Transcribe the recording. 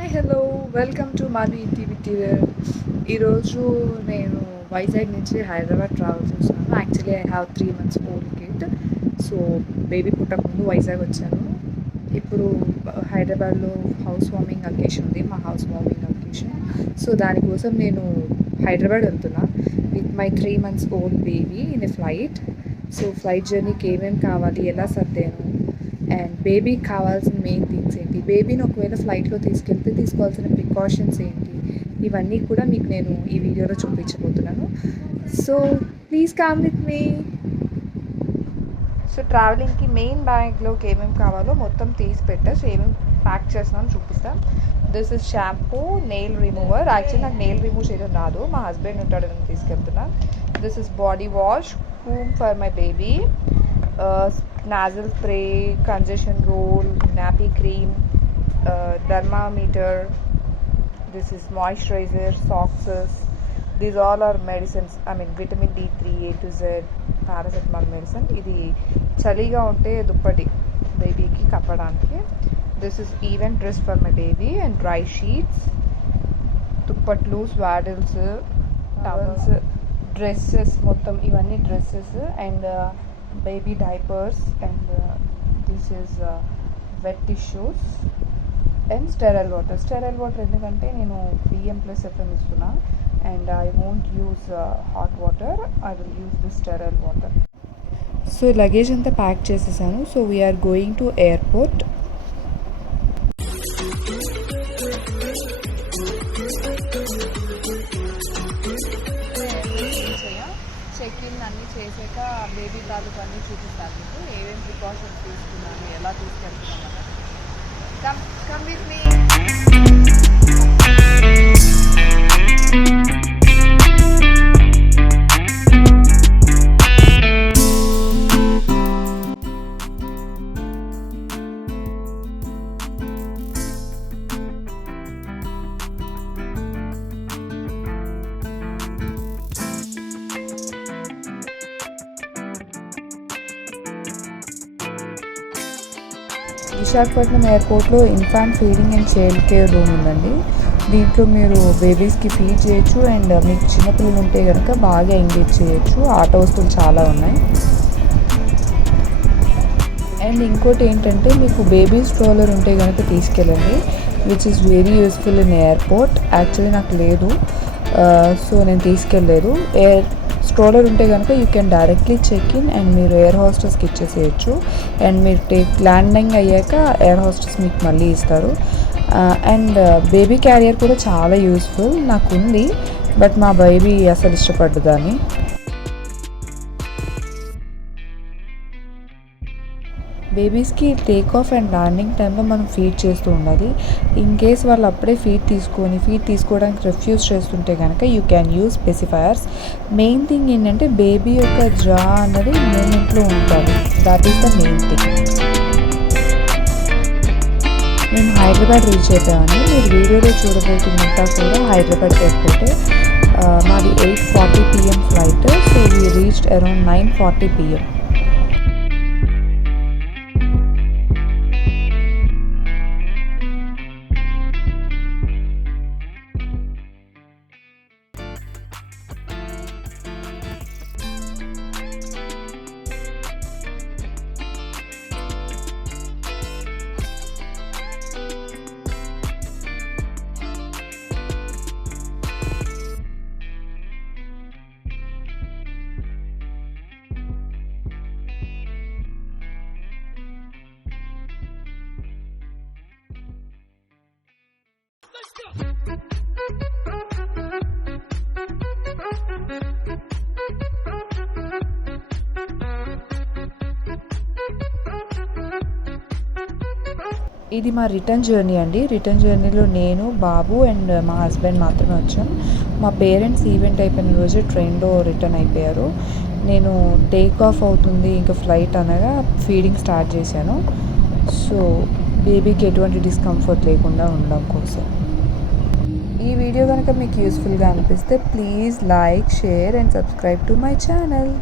Hi hello welcome to మను ఇంటి విటీరియర్. ఈరోజు నేను వైజాగ్ నుంచి హైదరాబాద్ ట్రావెల్ చేస్తున్నాను. Actually I have 3 months old kid. So baby పుట్టకముందు వైజాగ్ వచ్చాను. ఇప్పుడు హైదరాబాద్లో హౌస్ వార్మింగ్ అకేషన్ ఉంది, మా హౌస్ వార్మింగ్ అకేషన్. సో దానికోసం నేను హైదరాబాద్ వెళ్తున్నా with my 3 months old baby in a flight. So flight జర్నీకి ఏమేమి కావాలి, ఎలా సర్దాను, అండ్ బేబీకి కావాల్సిన మెయిన్ థింగ్స్ ఏంటి, బేబీని ఒకవేళ ఫ్లైట్లో తీసుకెళ్తే తీసుకోవాల్సిన ప్రికాషన్స్ ఏంటి, ఇవన్నీ కూడా మీకు నేను ఈ వీడియోలో చూపించబోతున్నాను. So please come with me. So ట్రావెలింగ్కి మెయిన్ బ్యాగ్లోకి ఏమేమి కావాలో మొత్తం తీసి పెట్టేసి ఏమేమి ప్యాక్ చేస్తున్నాను చూపిస్తాను. This is shampoo, nail remover. Actually నాకు నెయిల్ రిమూవ్ చేయడం రాదు, మా హస్బెండ్ ఉంటాడు, నేను తీసుకెళ్తున్నాను. This is body wash, comb for my baby, nasal spray, congestion roll, nappy cream, thermometer. This is moisturizer, socks. These all are medicines. I mean vitamin D3, A to Z, paracetamol medicine. Idi chaliga unte duppati baby ki kappadaniki. This is even dress for my baby and dry sheets, duppatlu, swaddles, towels, dresses, mottam ivanni dresses and baby diapers, and this is wet tissues and sterile water. Sterile water endukante nenu PM+FM istuna and I won't use hot water, I will use this sterile water. So luggage anta pack chesesanu. So we are going to airport. Check in అన్నీ చేసాక బేబీ తాలూకు అన్నీ చూపిస్తాను మీకు, ఏమేమి ప్రికాషన్స్ తీసుకున్నాను, ఎలా తీసుకెళ్తున్నాను అన్నది. కమ్ విత్ మీ. విశాఖపట్నం ఎయిర్పోర్ట్లో infant feeding and child care room ఉందండి. దీంట్లో మీరు బేబీస్కి ఫీడ్ చేయొచ్చు అండ్ మీకు చిన్నపిల్లలు ఉంటే కనుక బాగా ఎంగేజ్ చేయొచ్చు. ఆట వస్తువులు చాలా ఉన్నాయి. అండ్ ఇంకోటి ఏంటంటే మీకు బేబీ స్ట్రోలర్ ఉంటే కనుక తీసుకెళ్ళండి, which is very useful in airport. Actually నాకు లేదు, సో నేను తీసుకెళ్ళలేదు. స్ట్రోలర్ ఉంటే కనుక you can directly check in and మీరు ఎయిర్ హోస్టెస్కి ఇచ్చేసేయచ్చు. అండ్ మీరు ల్యాండింగ్ అయ్యాక ఎయిర్ హోస్టెస్ మీకు మళ్ళీ ఇస్తారు. అండ్ బేబీ క్యారియర్ కూడా చాలా యూస్ఫుల్. నాకు ఉంది, బట్ మా బేబీ అసలు ఇష్టపడ్డు దాన్ని. బేబీస్కి టేక్ ఆఫ్ అండ్ ల్యాండింగ్ టైంలో మనం ఫీడ్ చేస్తూ ఉండాలి. ఇన్ కేస్ వాళ్ళు అప్పుడే ఫీడ్ తీసుకోవడానికి రిఫ్యూజ్ చేస్తుంటే కనుక you can use specifiers. Main thing ఏంటంటే బేబీ యొక్క జా అన్నది మూమెంట్లో ఉండాలి. That is the main thing. మేము హైదరాబాద్ రీచ్ అయిపోయామండి. మీరు వీడియోలో చూడబోతున్నంతా కూడా హైదరాబాద్ ఎయిర్పోర్టే. మాది 8:40 PM flight. So we reached around 9:40 PM. ఇది మా రిటర్న్ జర్నీ అండి. రిటర్న్ జర్నీలో నేను, బాబు అండ్ మా హస్బెండ్ మాత్రమే వచ్చాం. మా పేరెంట్స్ ఈవెంట్ అయిపోయిన రోజు ట్రైన్లో రిటర్న్ అయిపోయారు. నేను టేక్ ఆఫ్ అవుతుంది ఇంకా ఫ్లైట్ అనగా ఫీడింగ్ స్టార్ట్ చేశాను. సో బేబీకి ఎటువంటి డిస్కంఫర్ట్ లేకుండా ఉండడం కోసం. ఈ వీడియో కనుక మీకు యూస్ఫుల్గా అనిపిస్తే please like, share and subscribe to my channel.